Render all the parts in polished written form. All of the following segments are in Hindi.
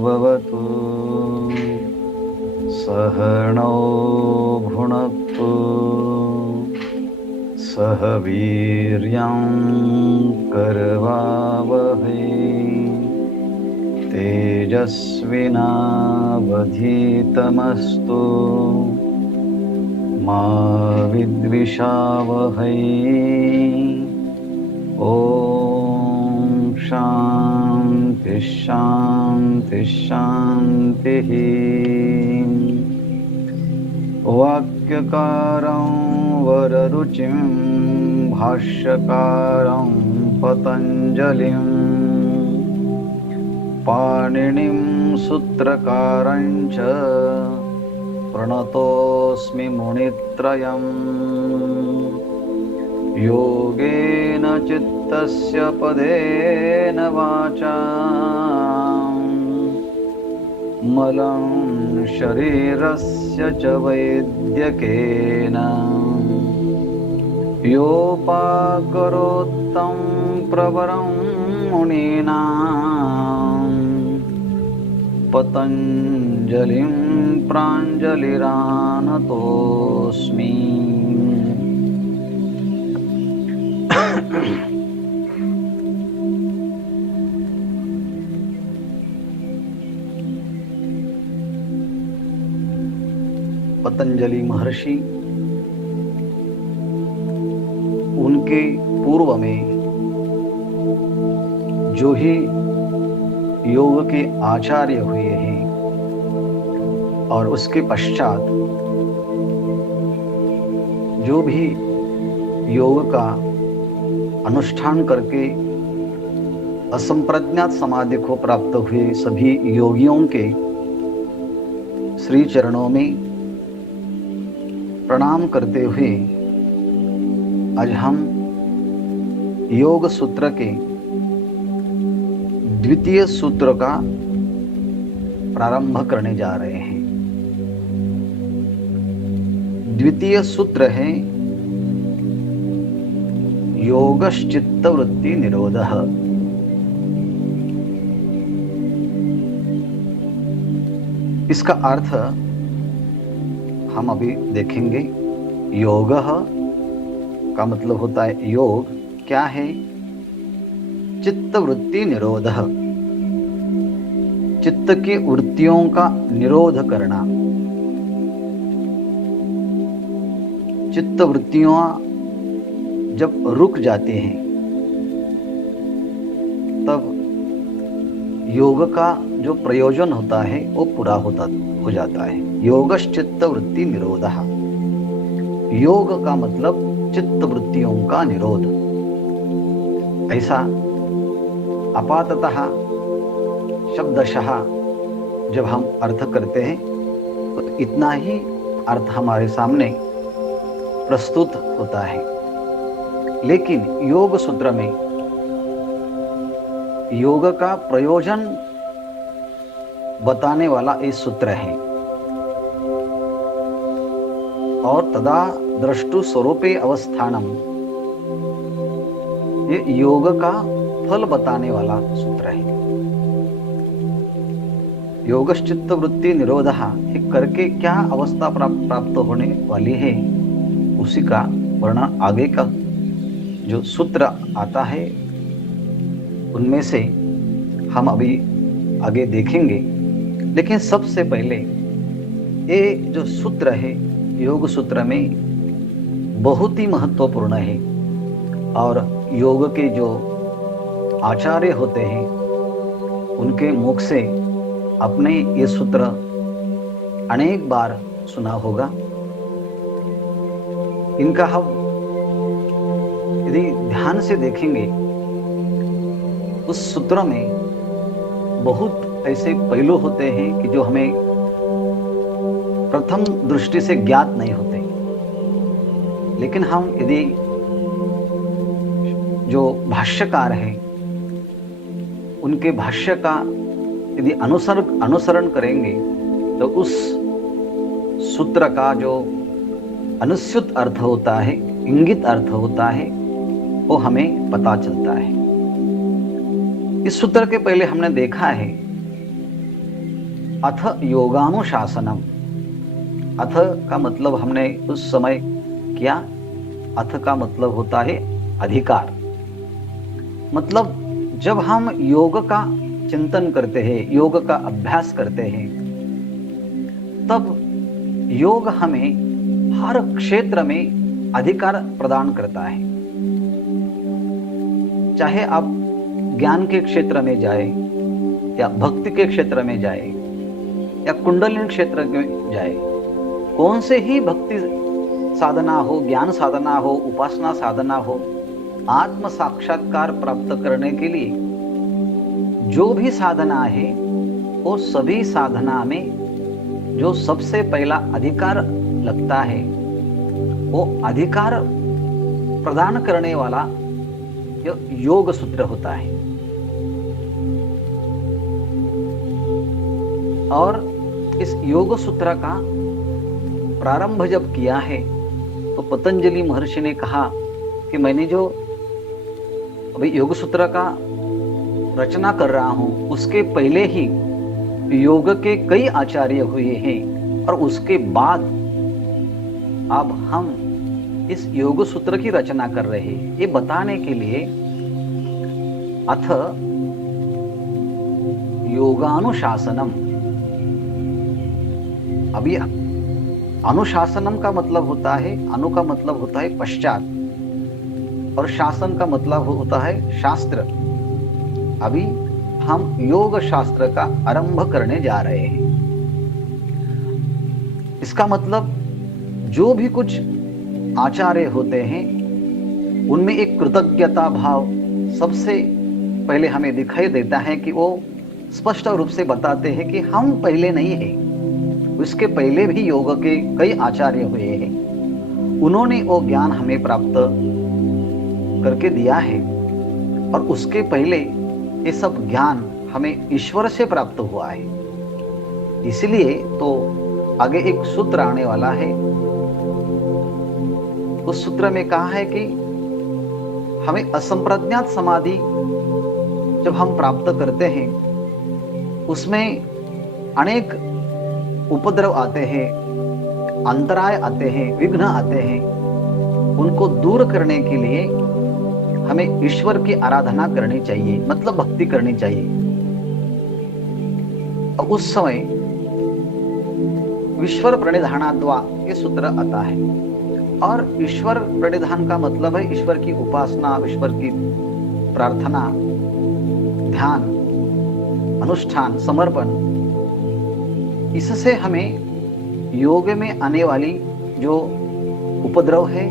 भवतु सहनौ भुनक्तु सह वीर्यं करवावहै तेजस्विनावधीतमस्तु मा विद्विषावहै। ॐ शान्ति शान्ति शान्तिः। वाक्यकारं वररुचिं भाष्यकारं पतञ्जलिं पाणिनिं सूत्रकारं च प्रणतोऽस्मि मुनित्रयम्। योगेन चित्तस्य पदेन वाचा मलं शरीरस्य च वैद्यकेन योपाकरोत्तं प्रवरं मुनीनां पतञ्जलिं प्राञ्जलिरानतोऽस्मि। पतंजलि महर्षि उनके पूर्व में जो ही योग के आचार्य हुए हैं और उसके पश्चात जो भी योग का अनुष्ठान करके असंप्रज्ञात समाधि को प्राप्त हुए सभी योगियों के श्री चरणों में प्रणाम करते हुए आज हम योग सूत्र के द्वितीय सूत्र का प्रारंभ करने जा रहे हैं। द्वितीय सूत्र है योगश्चित्तवृत्ति निरोधः। इसका अर्थ हम अभी देखेंगे। योग का मतलब होता है योग क्या है? चित्तवृत्ति निरोधः, चित्त की वृत्तियों का निरोध करना। चित्त वृत्तियां जब रुक जाती हैं तब योग का जो प्रयोजन होता है वो पूरा हो जाता है। योगश्चित्त वृत्ति निरोधः, योग का मतलब चित्त वृत्तियों का निरोध। ऐसा आपाततः शब्दशः जब हम अर्थ करते हैं तो इतना ही अर्थ हमारे सामने प्रस्तुत होता है, लेकिन योग सूत्र में योग का प्रयोजन बताने वाला एक सूत्र है और तदा द्रष्टु स्वरूपे अवस्थानम, ये योग का फल बताने वाला सूत्र है। योगश्चित्त वृत्ति निरोधः, ये करके क्या अवस्था प्राप्त होने वाली है उसी का वर्णन आगे का जो सूत्र आता है उनमें से हम अभी आगे देखेंगे। लेकिन सबसे पहले ये जो सूत्र है योग सूत्र में बहुत ही महत्वपूर्ण है और योग के जो आचार्य होते हैं उनके मुख से अपने ये सूत्र अनेक बार सुना होगा। इनका हम यदि ध्यान से देखेंगे उस सूत्र में बहुत ऐसे पहलू होते हैं कि जो हमें प्रथम दृष्टि से ज्ञात नहीं होते, लेकिन हम यदि जो भाष्यकार हैं उनके भाष्य का यदि अनुसरण करेंगे तो उस सूत्र का जो अनुस्यूत अर्थ होता है, इंगित अर्थ होता है, वो हमें पता चलता है। इस सूत्र के पहले हमने देखा है अथ योगानुशासनम। अथ का मतलब हमने उस समय किया। अथ का मतलब होता है अधिकार। मतलब जब हम योग का चिंतन करते हैं, योग का अभ्यास करते हैं, तब योग हमें हर क्षेत्र में अधिकार प्रदान करता है। चाहे आप ज्ञान के क्षेत्र में जाए, या भक्ति के क्षेत्र में जाए, या कुंडलिनी क्षेत्र में जाए, कौन से ही भक्ति साधना हो, ज्ञान साधना हो, उपासना साधना हो, आत्म साक्षात्कार प्राप्त करने के लिए जो भी साधना है, वो सभी साधना में जो सबसे पहला अधिकार लगता है, वो अधिकार प्रदान करने वाला जो योग सूत्र होता है। और इस योग सूत्र का प्रारंभ जब किया है, तो पतंजलि महर्षि ने कहा कि मैंने जो अभी योग सूत्र का रचना कर रहा हूं, उसके पहले ही योग के कई आचार्य हुए हैं, और उसके बाद अब हम इस योग सूत्र की रचना कर रहे हैं। ये बताने के लिए अथ योगानुशासनम। अभी अनुशासनम का मतलब होता है, अनु का मतलब होता है पश्चात, और शासन का मतलब होता है शास्त्र। अभी हम योग शास्त्र का आरंभ करने जा रहे हैं। इसका मतलब जो भी कुछ आचार्य होते हैं, उनमें एक कृतज्ञता भाव सबसे पहले हमें दिखाई देता है कि वो स्पष्ट रूप से बताते हैं कि हम पहले नहीं हैं। उसके पहले भी योग के कई आचार्य हुए हैं, उन्होंने वो ज्ञान हमें प्राप्त करके दिया है, और उसके पहले ये सब ज्ञान हमें ईश्वर से प्राप्त हुआ है। इसलिए तो आगे एक सूत्र आने वाला है। उस सूत्र में कहा है कि हमें असंप्रज्ञात समाधि जब हम प्राप्त करते हैं, उसमें अनेक उपद्रव आते हैं, अंतराय आते हैं, विघ्न आते हैं। उनको दूर करने के लिए हमें ईश्वर की आराधना करनी चाहिए, मतलब भक्ति करनी चाहिए। और उस समय ईश्वर प्रणिधानाद्वा ये सूत्र आता है। और ईश्वर प्रणिधान का मतलब है ईश्वर की उपासना, ईश्वर की प्रार्थना, ध्यान, अनुष्ठान, समर्पण। इससे हमें योग में आने वाली जो उपद्रव है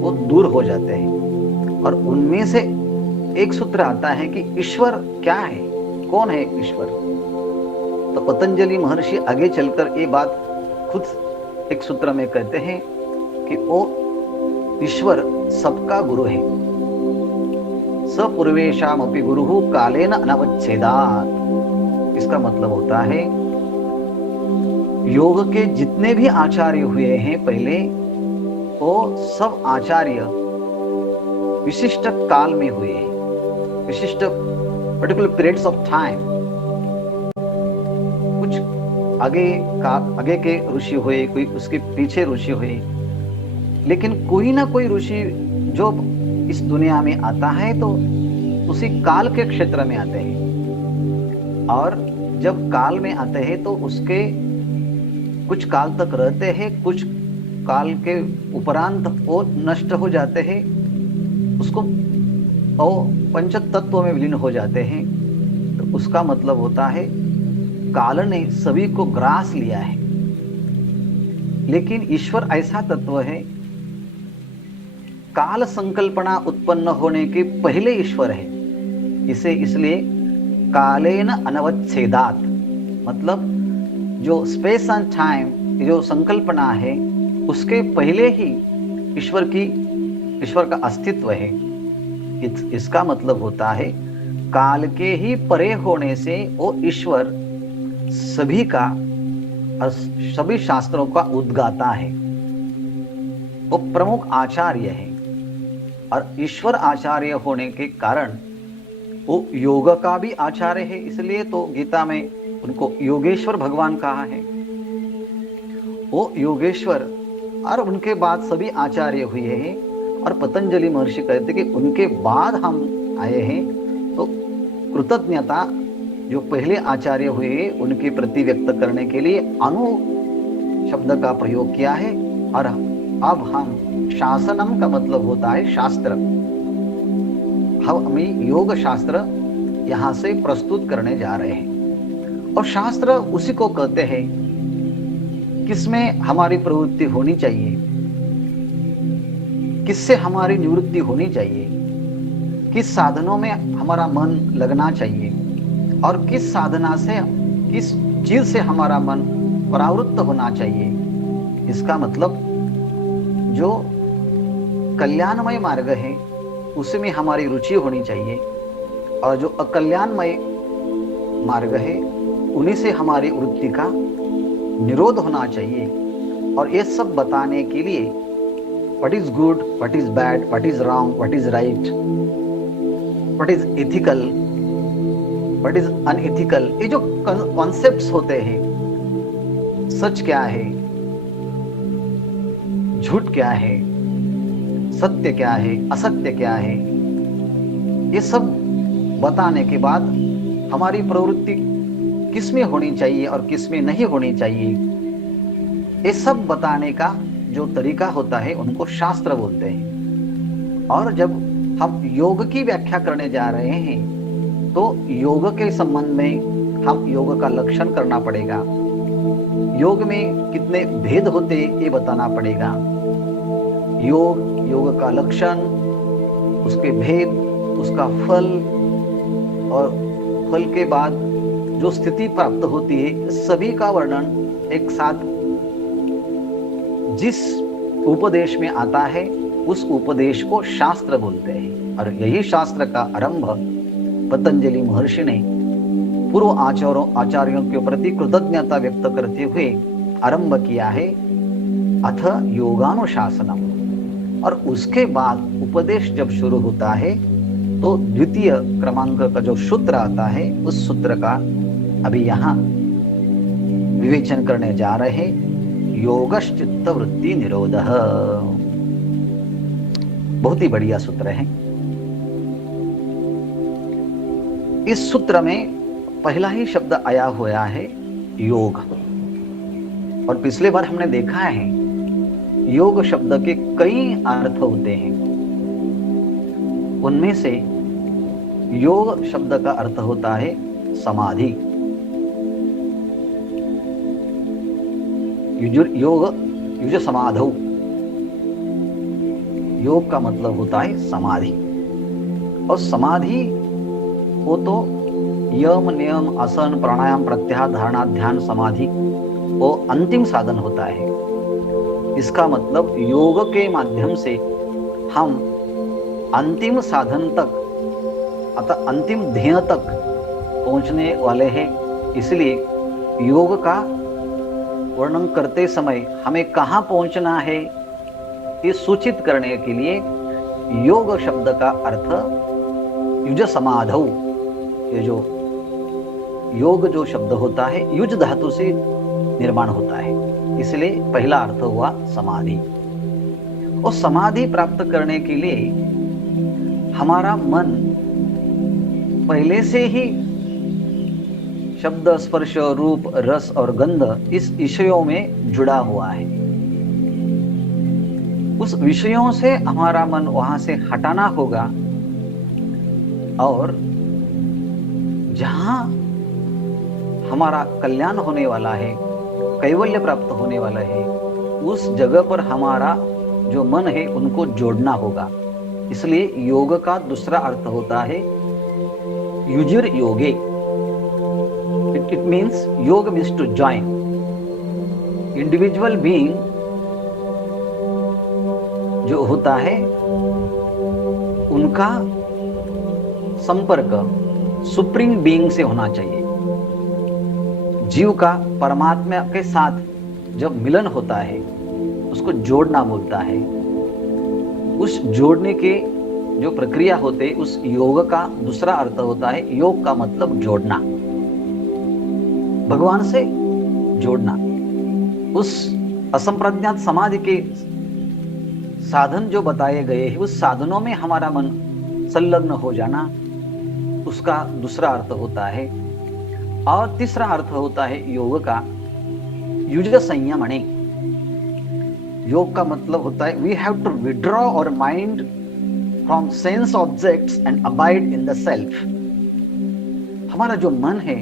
वो दूर हो जाते हैं। और उनमें से एक सूत्र आता है कि ईश्वर क्या है, कौन है ईश्वर। तो पतंजलि महर्षि आगे चलकर ये बात खुद एक सूत्र में कहते हैं कि वो ईश्वर सबका गुरु है। स पूर्वेशामपि गुरुः कालेन अनवच्छेदात्। इसका मतलब होता है योग के जितने भी आचार्य हुए हैं पहले, वो सब आचार्य विशिष्ट काल में हुए हैं, विशिष्ट पर्टिकुलर पीरियड्स ऑफ टाइम। कुछ आगे के ऋषि हुए, कोई उसके पीछे ऋषि हुए, लेकिन कोई ना कोई ऋषि जो इस दुनिया में आता है तो उसी काल के क्षेत्र में आते हैं। और जब काल में आते हैं तो उसके कुछ काल तक रहते हैं, कुछ काल के उपरांत वो नष्ट हो जाते हैं, उसको पंच तत्व में विलीन हो जाते हैं। तो उसका मतलब होता है काल ने सभी को ग्रास लिया है। लेकिन ईश्वर ऐसा तत्व है, काल संकल्पना उत्पन्न होने के पहले ईश्वर है। इसे इसलिए कालेन अनवच्छेदात्, मतलब जो स्पेस एंड टाइम जो संकल्पना है उसके पहले ही ईश्वर का अस्तित्व है। इसका मतलब होता है काल के ही परे होने से वो ईश्वर सभी का और सभी शास्त्रों का उद्गाता है, वो प्रमुख आचार्य है। और ईश्वर आचार्य होने के कारण वो योग का भी आचार्य है। इसलिए तो गीता में उनको योगेश्वर भगवान कहा है। वो योगेश्वर और उनके बाद सभी आचार्य हुए हैं, और पतंजलि महर्षि कहते कि उनके बाद हम आए हैं, तो कृतज्ञता जो पहले आचार्य हुए उनके प्रति व्यक्त करने के लिए अनु शब्द का प्रयोग किया है। और अब हम शासनम का मतलब होता है शास्त्र, हम योग शास्त्र यहाँ से प्रस्तुत करने जा रहे हैं। और शास्त्र उसी को कहते हैं किसमें हमारी प्रवृत्ति होनी चाहिए, किससे हमारी निवृत्ति होनी चाहिए, किस साधनों में हमारा मन लगना चाहिए, और किस साधना से, किस चीज से हमारा मन परावृत्त होना चाहिए। इसका मतलब जो कल्याणमय मार्ग है उसमें हमारी रुचि होनी चाहिए, और जो अकल्याणमय मार्ग है उन्हीं से हमारी वृत्ति का निरोध होना चाहिए। और ये सब बताने के लिए what is good, what is bad, what is wrong, what is right, what is ethical, what is unethical, ये जो कॉन्सेप्ट्स होते हैं, सच क्या है, झूठ क्या है, सत्य क्या है, असत्य क्या है, ये सब बताने के बाद हमारी प्रवृत्ति किसमें होनी चाहिए और किसमें नहीं होनी चाहिए, ये सब बताने का जो तरीका होता है उनको शास्त्र बोलते हैं। और जब हम योग की व्याख्या करने जा रहे हैं तो योग के संबंध में हम योग का लक्षण करना पड़ेगा, योग में कितने भेद होते ये बताना पड़ेगा, योग का लक्षण, उसके भेद, उसका फल, और फल के बाद जो स्थिति प्राप्त होती है, सभी का वर्णन एक साथ जिस उपदेश में आता है उस उपदेश को शास्त्र बोलते हैं। और यही शास्त्र का आरंभ पतंजलि महर्षि ने पूर्व आचार्यों के प्रति कृतज्ञता व्यक्त करते हुए आरंभ किया है, अथ योगानुशासनम। और उसके बाद उपदेश जब शुरू होता है तो द्वितीय क्रमांक का जो सूत्र आता है उस सूत्र का अभी यहाँ विवेचन करने जा रहे हैं, योगश्चित्त वृत्ति निरोधः। बहुत ही बढ़िया सूत्र है। इस सूत्र में पहला ही शब्द आया हुआ है योग, और पिछले बार हमने देखा है योग शब्द के कई अर्थ होते हैं। उनमें से योग शब्द का अर्थ होता है समाधि। युज समाधौ, योग का मतलब होता है समाधि। और समाधि वो तो यम नियम आसन प्राणायाम प्रत्याहार धारणा ध्यान समाधि वो अंतिम साधन होता है। इसका मतलब योग के माध्यम से हम अंतिम साधन तक अतः अंतिम ध्येय तक पहुंचने वाले हैं। इसलिए योग का वर्णन करते समय हमें कहाँ पहुंचना है ये सूचित करने के लिए योग शब्द का अर्थ युज समाधौ, ये जो योग जो शब्द होता है युज धातु से निर्माण होता है, इसलिए पहला अर्थ हुआ समाधि। और समाधि प्राप्त करने के लिए हमारा मन पहले से ही शब्द स्पर्श रूप रस और गंध इस विषयों में जुड़ा हुआ है। उस विषयों से हमारा मन वहां से हटाना होगा, और जहां हमारा कल्याण होने वाला है, कैवल्य प्राप्त होने वाला है, उस जगह पर हमारा जो मन है उनको जोड़ना होगा। इसलिए योग का दूसरा अर्थ होता है युजिर योगे। It means yoga means to join individual being जो होता है उनका संपर्क सुप्रीम बीइंग से होना चाहिए। जीव का परमात्मा के साथ जब मिलन होता है उसको जोड़ना बोलता है। उस जोड़ने के जो प्रक्रिया होते उस योग का दूसरा अर्थ होता है योग का मतलब जोड़ना। भगवान से जोड़ना, उस असंप्रज्ञात समाधि के साधन जो बताए गए हैं उस साधनों में हमारा मन संलग्न हो जाना, उसका दूसरा अर्थ होता है। और तीसरा अर्थ होता है योग का युज संयमने। योग का मतलब होता है we have to withdraw our mind from sense objects and abide in the self. हमारा जो मन है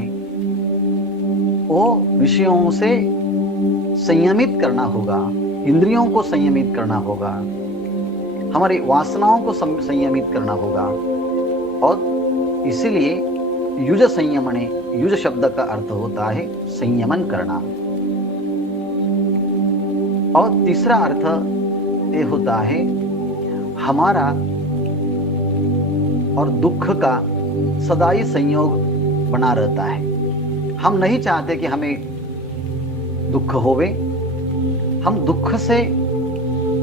वो विषयों से संयमित करना होगा, इंद्रियों को संयमित करना होगा, हमारी वासनाओं को संयमित करना होगा। और इसीलिए युज संयमने, युज शब्द का अर्थ होता है संयमन करना। और तीसरा अर्थ ये होता है हमारा और दुख का सदा ही संयोग बना रहता है। हम नहीं चाहते कि हमें दुख होवे, हम दुख से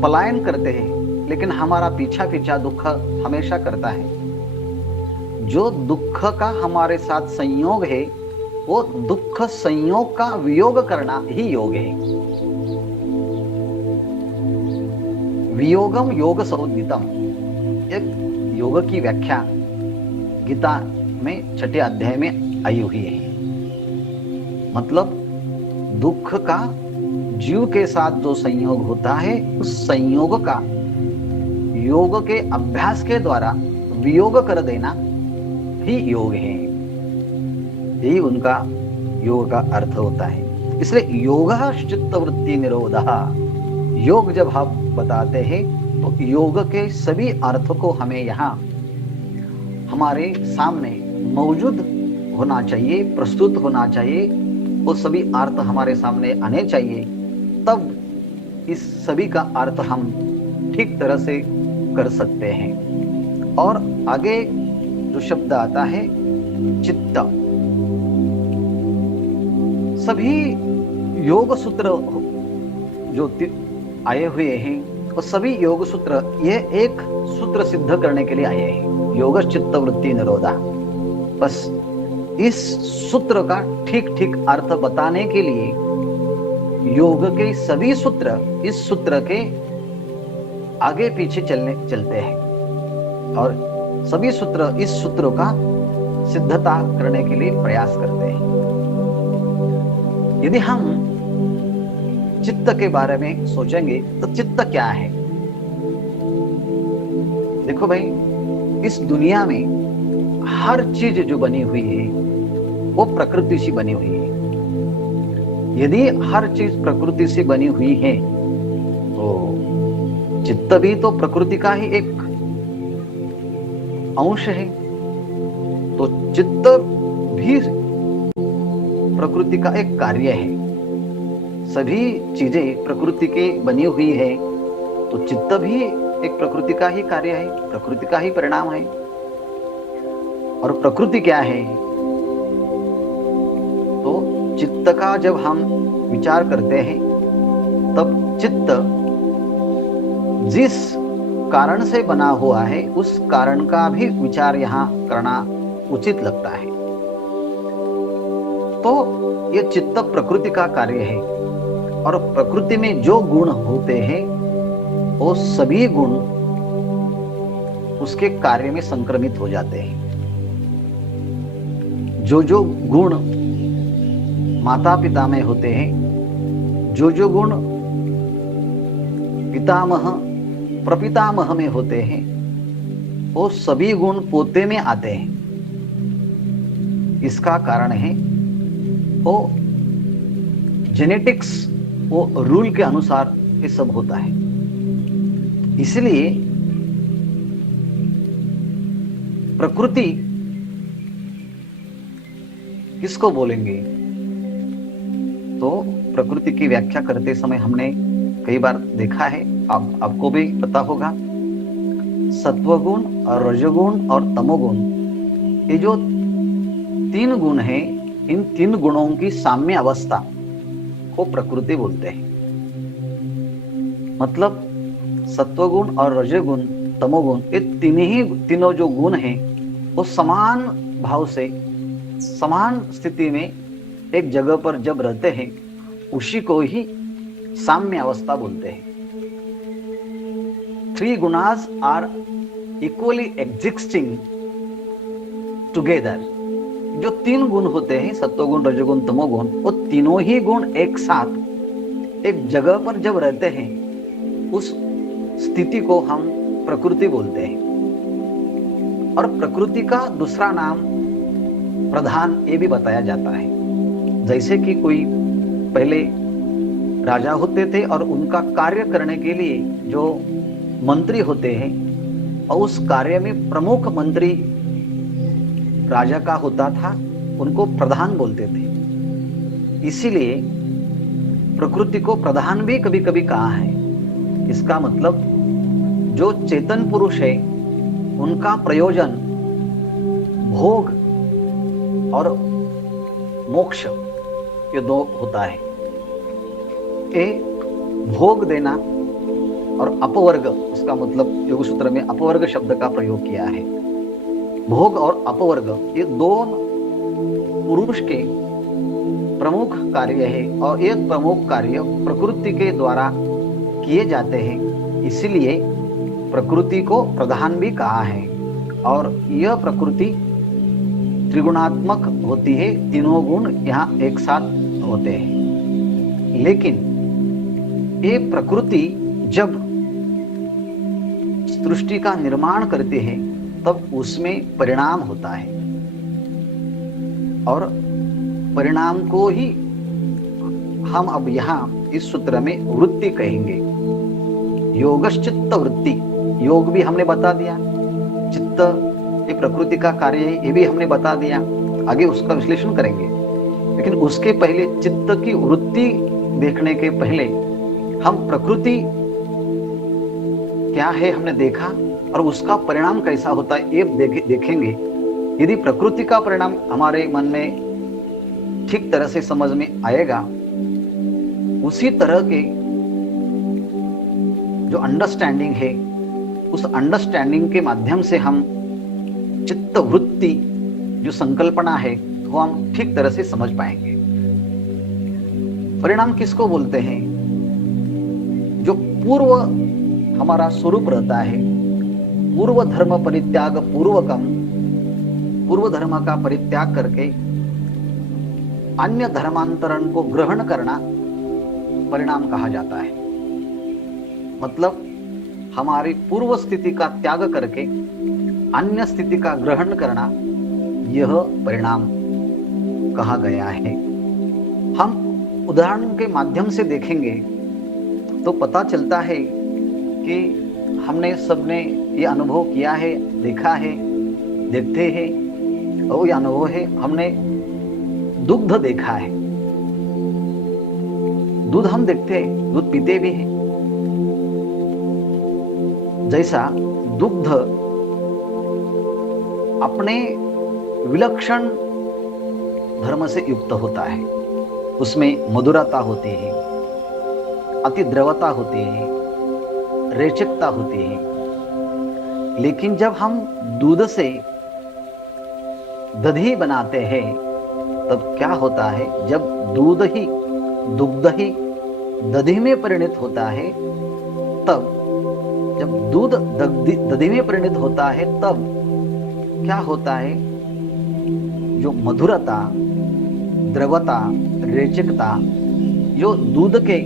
पलायन करते हैं, लेकिन हमारा पीछा दुख हमेशा करता है। जो दुख का हमारे साथ संयोग है वो दुख संयोग का वियोग करना ही योग है। वियोगम योग समुद्दितम, एक योग की व्याख्या गीता में 6 अध्याय में आई हुई है। मतलब दुख का जीव के साथ जो संयोग होता है उस संयोग का योग के अभ्यास के द्वारा वियोग कर देना ही योग है। यही उनका योग का अर्थ होता है। इसलिए योग चित्तवृत्ति निरोधः, योग जब हम बताते हैं तो योग के सभी अर्थ को हमें यहाँ हमारे सामने मौजूद होना चाहिए, प्रस्तुत होना चाहिए। वो सभी अर्थ हमारे सामने आने चाहिए, तब इस सभी का अर्थ हम ठीक तरह से कर सकते हैं। और आगे जो शब्द आता है चित्त, सभी योग सूत्र जो आए हुए हैं वो सभी योग सूत्र ये एक सूत्र सिद्ध करने के लिए आए हैं, योग चित्त वृत्ति निरोधा। बस इस सूत्र का ठीक ठीक अर्थ बताने के लिए योग के सभी सूत्र इस सूत्र के आगे पीछे चलते हैं और सभी सूत्र इस सूत्रों का सिद्धता करने के लिए प्रयास करते हैं। यदि हम चित्त के बारे में सोचेंगे तो चित्त क्या है? देखो भाई, इस दुनिया में हर चीज जो बनी हुई है वो प्रकृति से बनी हुई है। यदि हर चीज प्रकृति से बनी हुई है तो चित्त भी तो प्रकृति का ही एक अंश है। तो चित्त भी प्रकृति का एक कार्य है। सभी चीजें प्रकृति की बनी हुई है तो चित्त भी एक प्रकृति का ही कार्य है, प्रकृति का ही परिणाम है। और प्रकृति क्या है? तो चित्त का जब हम विचार करते हैं तब चित्त जिस कारण से बना हुआ है उस कारण का भी विचार यहाँ करना उचित लगता है। तो ये चित्त प्रकृति का कार्य है और प्रकृति में जो गुण होते हैं वो सभी गुण उसके कार्य में संक्रमित हो जाते हैं। जो जो गुण माता पिता में होते हैं, जो जो गुण पितामह प्रपितामह में होते हैं, वो सभी गुण पोते में आते हैं। इसका कारण है वो जेनेटिक्स, वो रूल के अनुसार ये सब होता है। इसलिए प्रकृति किसको बोलेंगे? तो प्रकृति की व्याख्या करते समय हमने कई बार देखा है, आपको भी पता होगा, सत्वगुण और रजोगुण और तमोगुण, ये जो 3 गुण हैं, इन 3 गुणों की साम्य अवस्था को प्रकृति बोलते हैं। मतलब सत्वगुण और रजोगुण तमोगुण, ये तीनों जो गुण हैं वो समान भाव से समान स्थिति में एक जगह पर जब रहते हैं उसी को ही साम्य अवस्था बोलते हैं। Three gunas are equally existing together. जो तीन गुण होते हैं, सत्वगुण, रजोगुण, तमोगुण, वो तीनों ही गुण एक साथ एक जगह पर जब रहते हैं उस स्थिति को हम प्रकृति बोलते हैं। और प्रकृति का दूसरा नाम प्रधान ये भी बताया जाता है। जैसे कि कोई पहले राजा होते थे और उनका कार्य करने के लिए जो मंत्री होते हैं और उस कार्य में प्रमुख मंत्री राजा का होता था, उनको प्रधान बोलते थे। इसीलिए प्रकृति को प्रधान भी कभी कभी कहा है। इसका मतलब जो चेतन पुरुष है उनका प्रयोजन भोग और मोक्ष, ये दो होता है। ये भोग देना और अपवर्ग, उसका मतलब योग सूत्र में अपवर्ग शब्द का प्रयोग किया है। भोग और अपवर्ग ये दो पुरुष के प्रमुख कार्य है और ये प्रमुख कार्य प्रकृति के द्वारा किए जाते हैं। इसलिए प्रकृति को प्रधान भी कहा है। और यह प्रकृति त्रिगुणात्मक होती है, तीनों गुण यहाँ एक साथ होते हैं। लेकिन ये प्रकृति जब सृष्टि का निर्माण करते हैं तब उसमें परिणाम होता है और परिणाम को ही हम अब यहाँ इस सूत्र में वृत्ति कहेंगे। योगश्चित्त वृत्ति, योग भी हमने बता दिया, चित्त ये प्रकृति का कार्य है ये भी हमने बता दिया, आगे उसका विश्लेषण करेंगे। लेकिन उसके पहले चित्त की वृत्ति देखने के पहले हम प्रकृति क्या है हमने देखा और उसका परिणाम कैसा होता है ये देखेंगे। यदि प्रकृति का परिणाम हमारे मन में ठीक तरह से समझ में आएगा, उसी तरह के जो अंडरस्टैंडिंग है उस अंडरस्टैंडिंग के माध्यम से हम चित्त वृत्ति जो संकल्पना है वो हम ठीक तरह से समझ पाएंगे। परिणाम किसको बोलते हैं? जो पूर्व हमारा स्वरूप रहता है, पूर्व धर्म परित्याग पूर्वकम, पूर्व धर्म का परित्याग करके अन्य धर्मांतरण को ग्रहण करना परिणाम कहा जाता है। मतलब हमारी पूर्व स्थिति का त्याग करके अन्य स्थिति का ग्रहण करना, यह परिणाम कहा गया है। हम उदाहरण के माध्यम से देखेंगे तो पता चलता है कि हमने सबने ये अनुभव किया है, देखा है, देखते हैं। और ये अनुभव है, हमने दुग्ध देखा है, दूध हम देखते हैं, दूध पीते भी हैं। जैसा दुग्ध अपने विलक्षण धर्म से युक्त होता है, उसमें मधुरता होती है, अति द्रवता होती है, रेचकता होती है। लेकिन जब हम दूध से दही बनाते हैं तब क्या होता है? जब दूध ही दुग्ध ही दही में परिणत होता है, तब जब दूध दही में परिणत होता है तब क्या होता है? जो मधुरता, द्रवता, रेचकता जो दूध के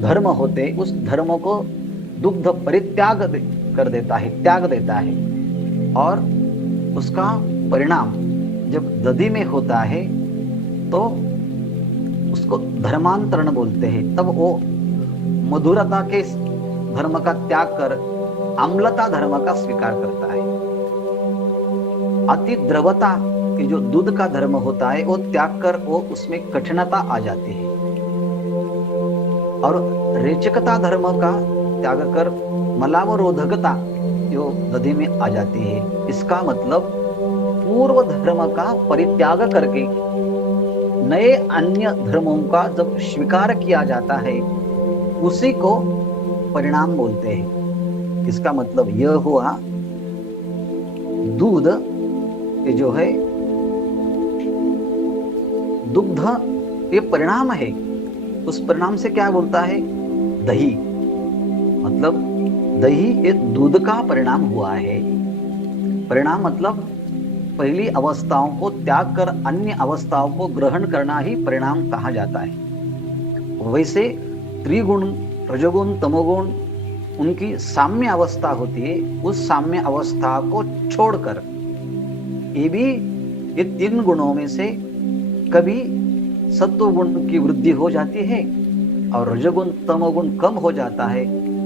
धर्म होते, उस धर्म को दुग्ध परित्याग कर देता है, त्याग देता है। और उसका परिणाम जब दधी में होता है तो उसको धर्मांतरण बोलते हैं। तब वो मधुरता के धर्म का त्याग कर अम्लता धर्म का स्वीकार करता है। अति द्रवता की जो दूध का धर्म होता है वो त्याग कर वो उसमें कठिनता आ जाती है। और रेचकता धर्म का त्याग कर मलावरोधकता जो दधी में आ जाती है। इसका मतलब पूर्व धर्म का परित्याग करके नए अन्य धर्मों का जब स्वीकार किया जाता है उसी को परिणाम बोलते हैं। इसका मतलब यह हुआ दूध ये जो है दुग्ध ये परिणाम है, उस परिणाम से क्या बोलता है, दही, मतलब दही ये दूध का परिणाम हुआ है। परिणाम मतलब पहली अवस्थाओं को त्याग कर अन्य अवस्थाओं को ग्रहण करना ही परिणाम कहा जाता है। वैसे त्रिगुण, रजोगुण, तमोगुण उनकी साम्य अवस्था होती है, उस साम्य अवस्था को छोड़कर ये तीन गुणों में से कभी सत्व गुण की वृद्धि हो जाती है और रजोगुण तमोगुण कम हो जाता है।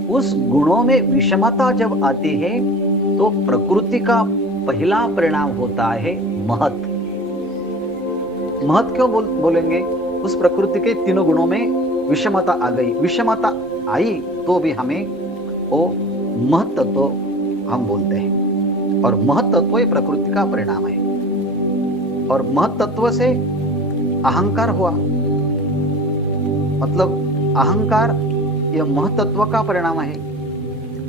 उस गुणों में विषमता जब आती है तो प्रकृति का पहला परिणाम होता है महत। महत क्यों बोलेंगे, उस प्रकृति के तीनों गुणों में विषमता आ गई, विषमता आई तो भी हमें वो महत तत्व हम बोलते हैं, और महत तत्व ये प्रकृति का परिणाम है। और महत तत्व से अहंकार हुआ, मतलब अहंकार यह महत तत्व का परिणाम है।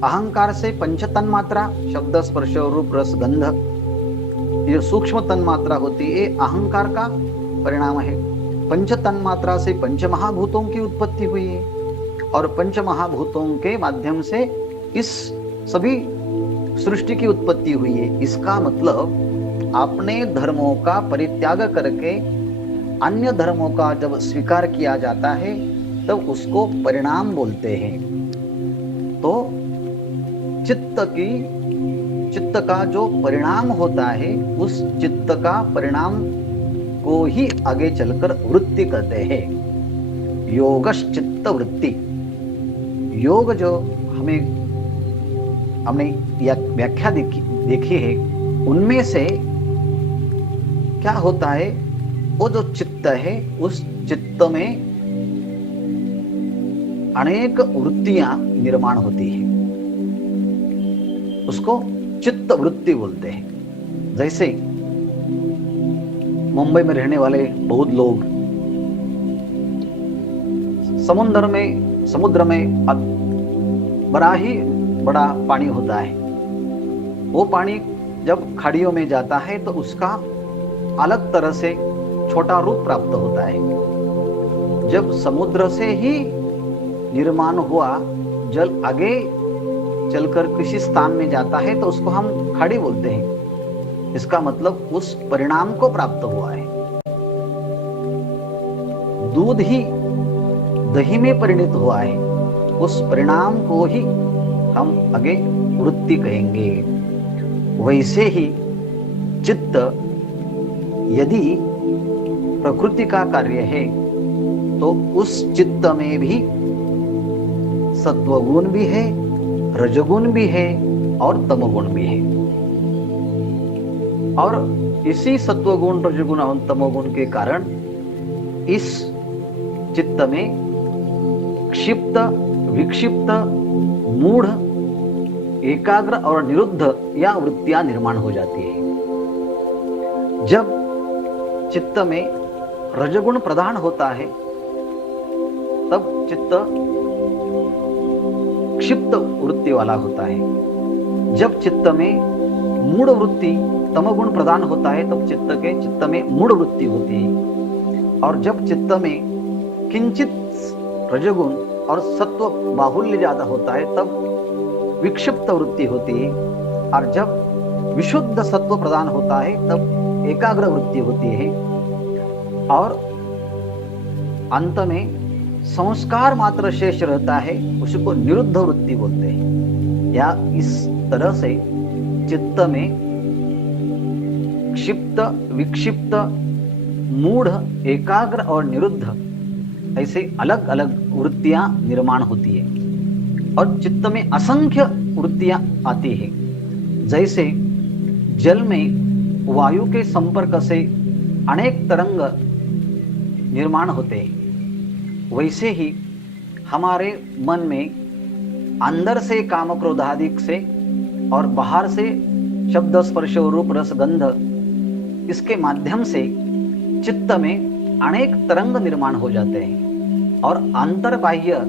अहंकार से पंच तन्मात्रा, शब्द स्पर्श रूप रस गंध, ये सूक्ष्म तन्मात्रा होती है, अहंकार का परिणाम है। पंच तन्मात्रा से पंच महाभूतों की उत्पत्ति हुई है और पंच महाभूतों के माध्यम से इस सभी सृष्टि की उत्पत्ति हुई है। इसका मतलब अपने धर्मों का परित्याग करके अन्य धर्मों का जब स्वीकार किया जाता है तब उसको परिणाम बोलते हैं। तो चित्त का जो परिणाम होता है, उस चित्त का परिणाम को ही आगे चलकर वृत्ति कहते हैं। योगश्चित्त वृत्ति, योग जो हमने व्याख्या देखी है, उनमें से क्या होता है, वो जो चित्त है उस चित्त में अनेक वृत्तियां निर्माण होती है, उसको चित्त वृत्ति बोलते हैं। जैसे मुंबई में रहने वाले बहुत लोग समुद्र में बड़ा ही बड़ा पानी होता है, वो पानी जब खाड़ियों में जाता है तो उसका अलग तरह से छोटा रूप प्राप्त होता है। जब समुद्र से ही निर्माण हुआ जल आगे चलकर किसी स्थान में जाता है तो उसको हम खाड़ी बोलते हैं। इसका मतलब उस परिणाम को प्राप्त हुआ है। दूध ही दही में परिणत हुआ है, उस परिणाम को ही हम आगे वृत्ति कहेंगे। वैसे ही चित्त यदि प्रकृति का कार्य है तो उस चित्त में भी सत्वगुण भी है, रजोगुण भी है और तमोगुण भी है। और इसी सत्वगुण, रजोगुण और तमोगुण के कारण इस चित्त में क्षिप्त, विक्षिप्त, मूढ़, एकाग्र और निरुद्ध या वृत्तियां निर्माण हो जाती है। जब चित्त में रजोगुण प्रधान होता है तब चित्त क्षिप्त वृत्ति वाला होता है। जब चित्त में मूढ़ वृत्ति, तमोगुण प्रधान होता है तब चित्त में मूढ़ वृत्ति होती है। और जब चित्त में किंचित रजोगुण और सत्व बाहुल्य ज्यादा होता है तब विक्षिप्त वृत्ति होती है। और जब विशुद्ध सत्व प्रदान होता है तब एकाग्र वृत्ति होती है। और अंत में संस्कार मात्र शेष रहता है, उसको निरुद्ध वृत्ति बोलते हैं। या इस तरह से चित्त में क्षिप्त, विक्षिप्त, मूढ़, एकाग्र और निरुद्ध ऐसे अलग अलग वृत्तियां निर्माण होती है। और चित्त में असंख्य वृत्तियां आती है। जैसे जल में वायु के संपर्क से अनेक तरंग निर्माण होते हैं, वैसे ही हमारे मन में अंदर से काम क्रोधादिक से और बाहर से शब्द स्पर्श रूप रस गंध, इसके माध्यम से चित्त में अनेक तरंग निर्माण हो जाते हैं। और अंतर्बाह्य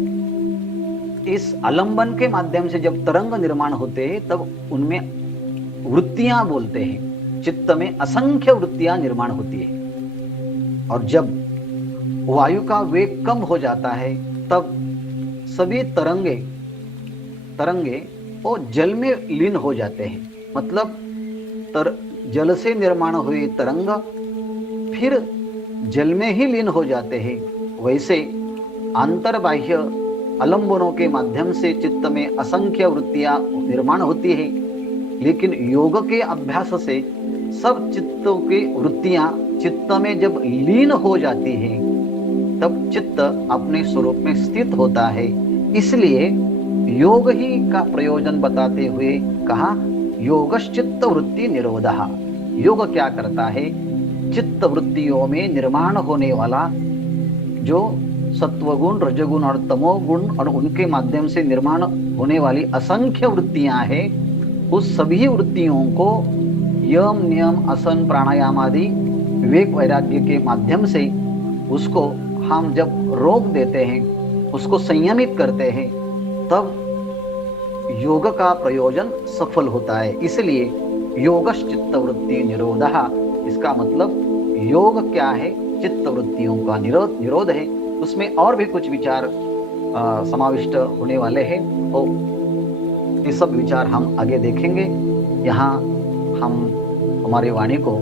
इस आलंबन के माध्यम से जब तरंग निर्माण होते हैं तब उनमें वृत्तियां बोलते हैं। चित्त में असंख्य वृत्तियां निर्माण होती है। और जब वायु का वेग कम हो जाता है तब सभी तरंगे तरंगे वो जल में लीन हो जाते हैं। मतलब जल से निर्माण हुए तरंग फिर जल में ही लीन हो जाते हैं। वैसे अंतर्बाह्य अलंबनों के माध्यम से चित्त में असंख्य वृत्तियां निर्माण होती है, लेकिन योग के अभ्यास से सब चित्तों की वृत्तियां चित्त में जब लीन हो जाती हैं तब चित्त अपने स्वरूप में स्थित होता है। इसलिए योग ही का प्रयोजन बताते हुए कहा योगश्चित्त वृत्ति निरोधः। योग क्या करता है? चित्त वृत्तियों में निर्माण होने वाला जो सत्वगुण, रजगुण और तमोगुण और उनके माध्यम से निर्माण होने वाली असंख्य वृत्तियां हैं, उस सभी वृत्तियों को यम नियम आसन प्राणायाम आदि विवेक वैराग्य के माध्यम से उसको हम जब रोक देते हैं, उसको संयमित करते हैं, तब योग का प्रयोजन सफल होता है। इसलिए योगश्चित्त वृत्ति निरोधः, इसका मतलब योग क्या है? चित्त वृत्तियों का निरोध है। उसमें और भी कुछ विचार समाविष्ट होने वाले हैं, तो ये सब विचार हम आगे देखेंगे। यहाँ हम हमारी वाणी को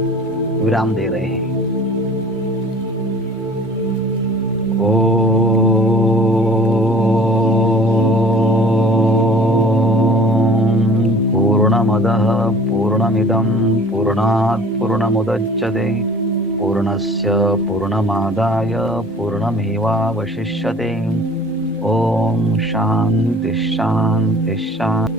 विराम दे रहे हैं। पूर्णमदः पूर्णमिदं पूर्णात् पूर्णमुदच्यते पूर्णस्य पूर्णमादाय पूर्णमेवावशिष्यते। ओम शांति शांति शांति।